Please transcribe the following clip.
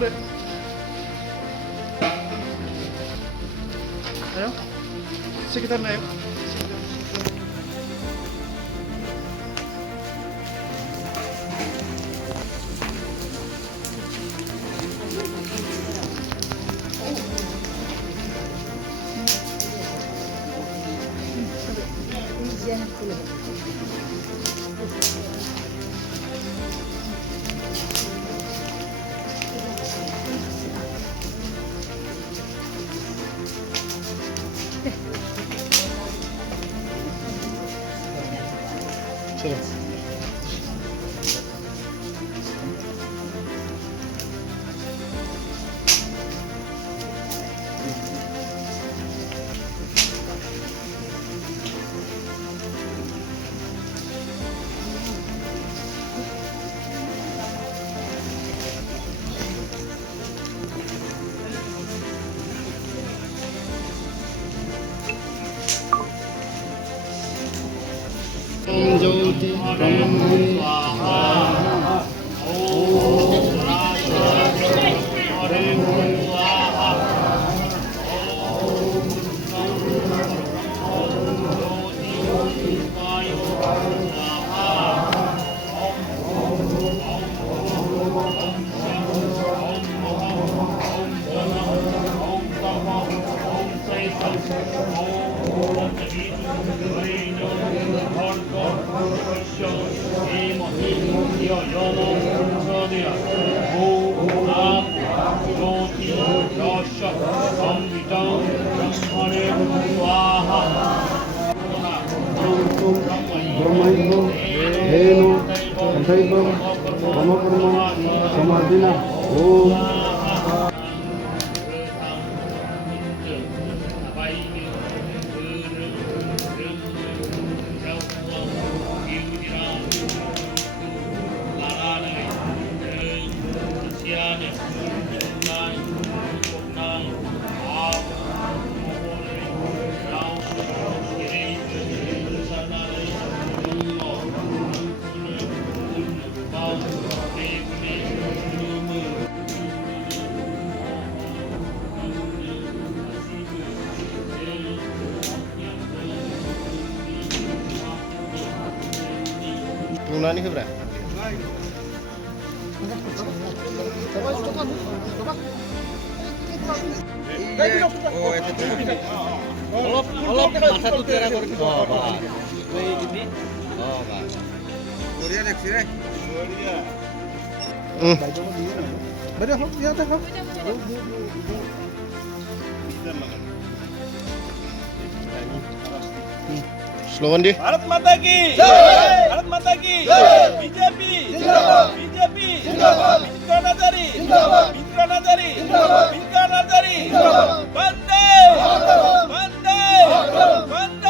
Pure. Ayo. Sekitar na yuk. चलो ज्योति ब्रह्मणि स्वाहा ओम हरिं स्वाहा ओम ज्योति वायु स्वाहा ब्रह्मैव धेनु तथैव मम कर्म समाधिना ओम Tunani ke berapa? Oh, itu tuh. Kalau satu tera korek. Oh, Pak. Ini. Oh, Pak. Korea next sih, Korea. Bada hop, ya dah hop. Slogan di. Bharat Mata ki jai. Bharat Mata ki jai. BJP जिंदाबाद. BJP जिंदाबाद. Mitra Nazari जिंदाबाद. Mitra Nazari जिंदाबाद. Mitra Nazari जिंदाबाद. Bande. Bande. Bande.